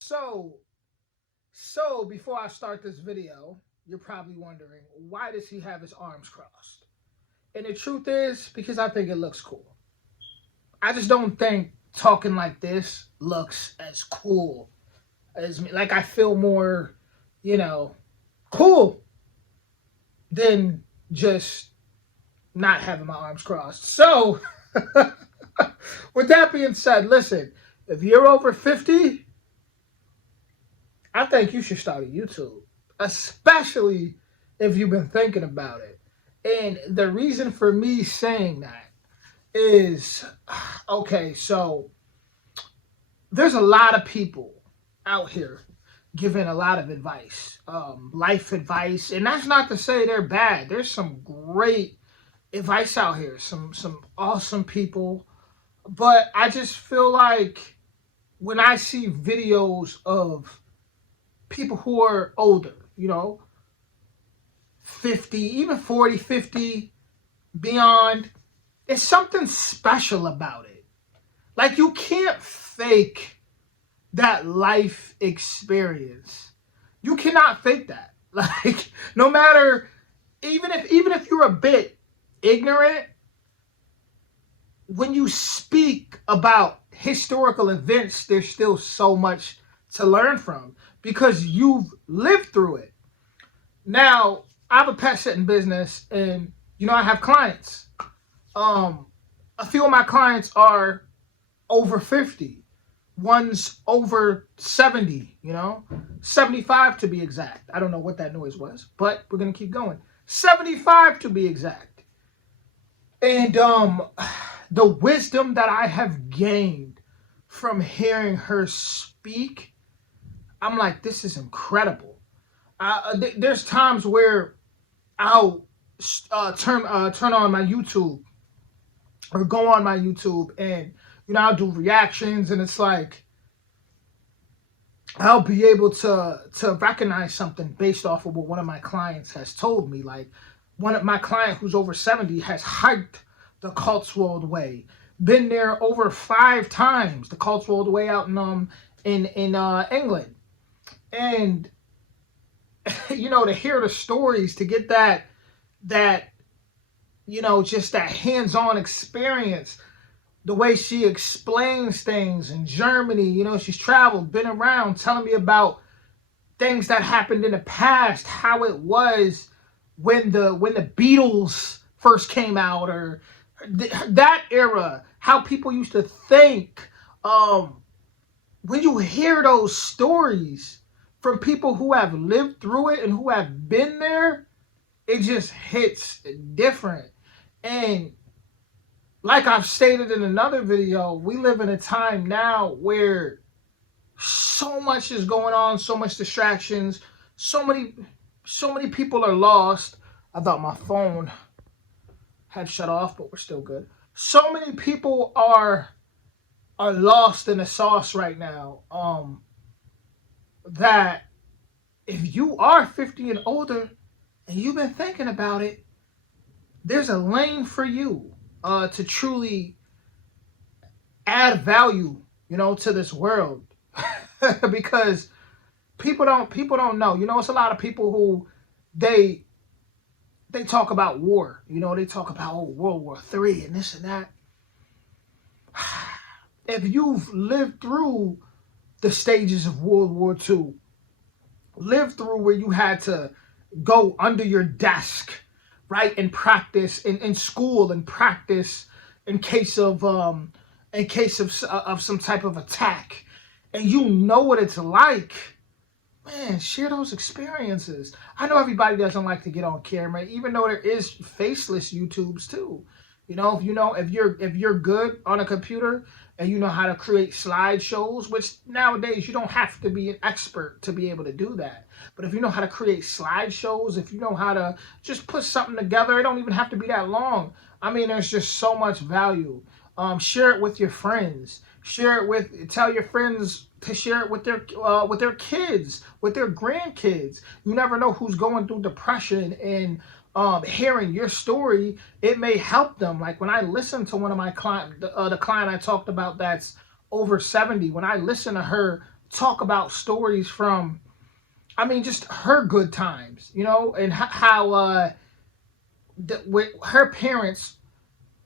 So, so before I start this video, you're probably wondering, why does he have his arms crossed? And the truth is, because I think it looks cool. I just don't think talking like this looks as cool as me. Like, I feel more, you know, cool than just not having my arms crossed. So, with that being said, listen, if you're over 50, I think you should start a YouTube, especially if you've been thinking about it. And the reason for me saying that is, okay, so there's a lot of people out here giving a lot of advice, life advice, and that's not to say they're bad. There's some great advice out here, some awesome people, but I just feel like when I see videos of people who are older, 50, even 40, 50, beyond, there's something special about it. Like, you can't fake that life experience. You cannot fake that. Like, no matter, even if you're a bit ignorant, when you speak about historical events, there's still so much to learn from because you've lived through it. Now, I have a pet sitting business, and I have clients. A few of my clients are over 50. One's over 70, 75 to be exact. I don't know what that noise was, but we're going to keep going. 75 to be exact. And the wisdom that I have gained from hearing her speak, I'm like, this is incredible. There's times where I'll turn on my YouTube or go on my YouTube, and I'll do reactions, and it's like I'll be able to recognize something based off of what one of my clients has told me. Like, one of my client who's over 70 has hiked the Cotswold Way, been there over 5 times, the Cotswold Way out in England, and to hear the stories, to get that just that hands-on experience, the way she explains things in Germany, she's traveled, been around, telling me about things that happened in the past, how it was when the Beatles first came out, or that era, how people used to think. When you hear those stories from people who have lived through it and who have been there, it just hits different. And like I've stated in another video, we live in a time now where so much is going on, so much distractions, so many people are lost. I thought my phone had shut off, but we're still good. So many people are lost in the sauce right now. That if you are 50 and older and you've been thinking about it, there's a lane for you to truly add value, to this world. Because people don't know. It's a lot of people who they talk about war. They talk about World War III and this and that. If you've lived through the stages of World War II, lived through where you had to go under your desk, right, and practice in school, and practice in case of some type of attack, and you know what it's like, man, share those experiences. I know everybody doesn't like to get on camera, even though there is faceless YouTubes too. If you're good on a computer and you know how to create slideshows, which nowadays you don't have to be an expert to be able to do that. But if you know how to create slideshows, if you know how to just put something together, it don't even have to be that long. I mean, there's just so much value. Share it with your friends. Tell your friends to share it with their kids, with their grandkids. You never know who's going through depression, and hearing your story, it may help them. Like, when I listen to one of my clients, the client I talked about that's over 70, when I listen to her talk about stories from, I mean, just her good times, you know, and how her parents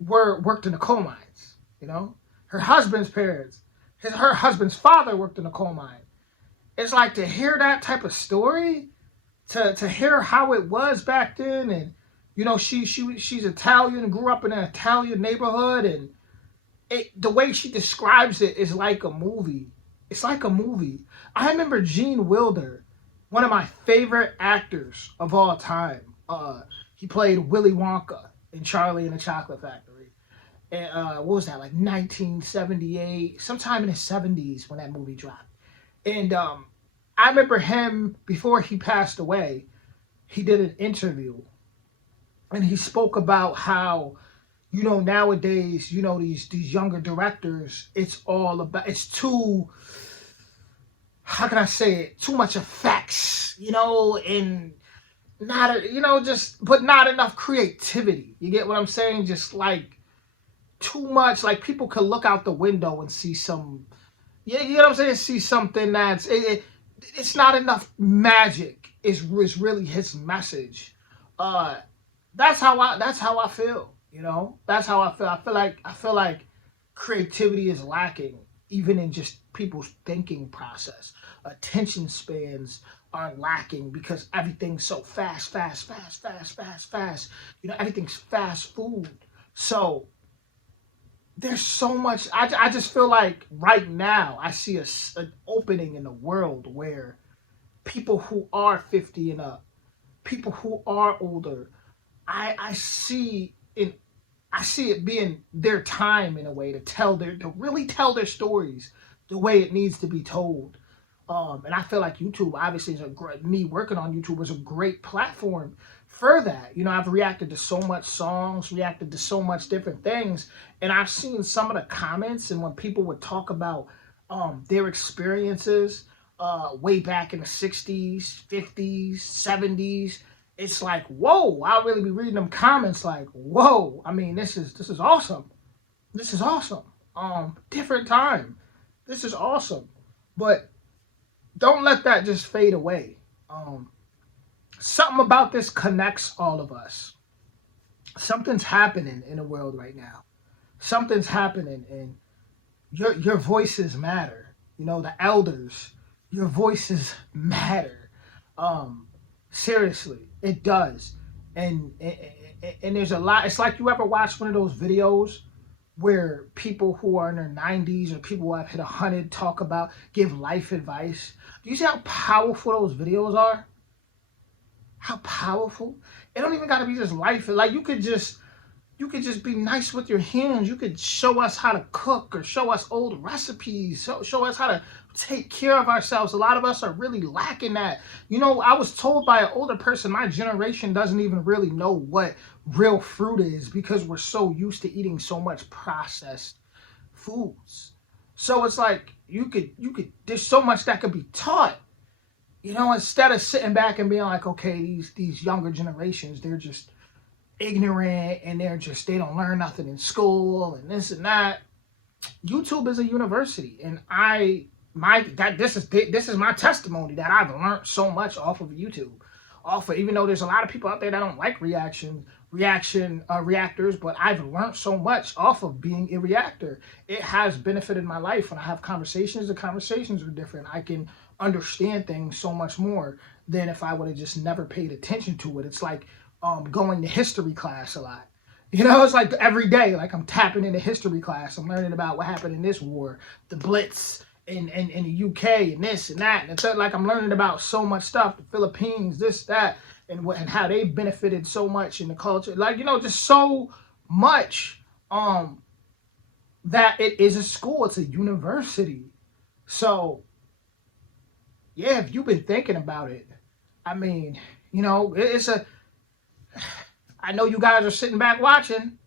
worked in the coal mines, you know, her husband's parents, her husband's father worked in the coal mine. It's like to hear that type of story, to hear how it was back then, and you know, she's Italian, grew up in an Italian neighborhood, and the way she describes it is like a movie. It's like a movie. I remember Gene Wilder, one of my favorite actors of all time. He played Willy Wonka in Charlie and the Chocolate Factory. And what was that, like 1978, sometime in the 70s when that movie dropped. And I remember him, before he passed away, he did an interview, and he spoke about how, you know, nowadays, you know, these younger directors, it's all about, it's too, how can I say it, too much effects, you know, and not, you know, just, but not enough creativity. You get what I'm saying? Just like too much, like people could look out the window and see some, yeah, you know what I'm saying? See something that's, it's not enough magic is really his message. That's how I feel. You know, that's how I feel. I feel like creativity is lacking, even in just people's thinking process. Attention spans are lacking because everything's so fast. You know, everything's fast food. So there's so much. I just feel like right now I see an opening in the world where people who are 50 and up, people who are older, I see it being their time in a way to really tell their stories the way it needs to be told. And I feel like YouTube obviously me working on YouTube is a great platform for that. You know, I've reacted to so much songs, reacted to so much different things, and I've seen some of the comments, and when people would talk about their experiences way back in the 60s, 50s, 70s, it's like, whoa, I'll really be reading them comments like, whoa, I mean, this is awesome. This is awesome. Different time. This is awesome. But don't let that just fade away. Something about this connects all of us. Something's happening in the world right now. Something's happening, and your voices matter. You know, the elders, your voices matter. Seriously, it does. And there's a lot. It's like, you ever watch one of those videos where people who are in their 90s or people who have hit 100 give life advice? Do you see how powerful those videos are? How powerful? It don't even got to be just life. Like, you could just be nice with your hands. You could show us how to cook, or show us old recipes. Show us how to take care of ourselves. A lot of us are really lacking that. You know, I was told by an older person, my generation doesn't even really know what real fruit is because we're so used to eating so much processed foods. So it's like, there's so much that could be taught. You know, instead of sitting back and being like, okay, these younger generations, they're just ignorant, and they don't learn nothing in school and this and that. YouTube is a university, and this is my testimony that I've learned so much off of YouTube. Even though there's a lot of people out there that don't like reactors, but I've learned so much off of being a reactor. It has benefited my life. When I have conversations, the conversations are different. I can understand things so much more than if I would have just never paid attention to it. It's like going to history class a lot. You know, it's like every day, like I'm tapping into history class. I'm learning about what happened in this war, the Blitz in the UK, and this and that. And it's like I'm learning about so much stuff, the Philippines, this, that, and how they benefited so much in the culture. Like, you know, just so much that it is a school. It's a university. So, yeah, if you've been thinking about it, I mean, you know, I know you guys are sitting back watching,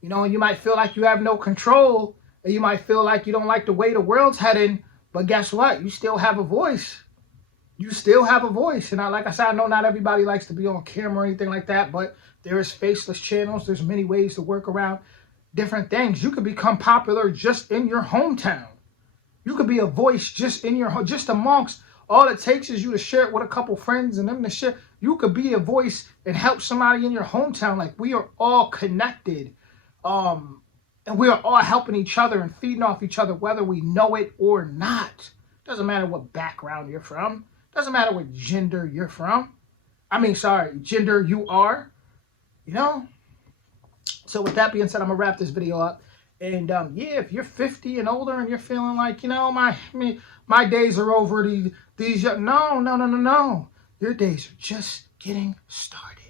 you know, and you might feel like you have no control, and you might feel like you don't like the way the world's heading, but guess what? You still have a voice. You still have a voice. And like I said, I know not everybody likes to be on camera or anything like that, but there is faceless channels. There's many ways to work around different things. You could become popular just in your hometown. You could be a voice just in your home, just amongst. All it takes is you to share it with a couple friends and them to share. You could be a voice and help somebody in your hometown. Like, we are all connected. And we are all helping each other and feeding off each other, whether we know it or not. Doesn't matter what background you're from. Doesn't matter what gender you're from. Gender you are. You know? So with that being said, I'm going to wrap this video up. And yeah, if you're 50 and older and you're feeling like, you know, my days are over, no. Your days are just getting started.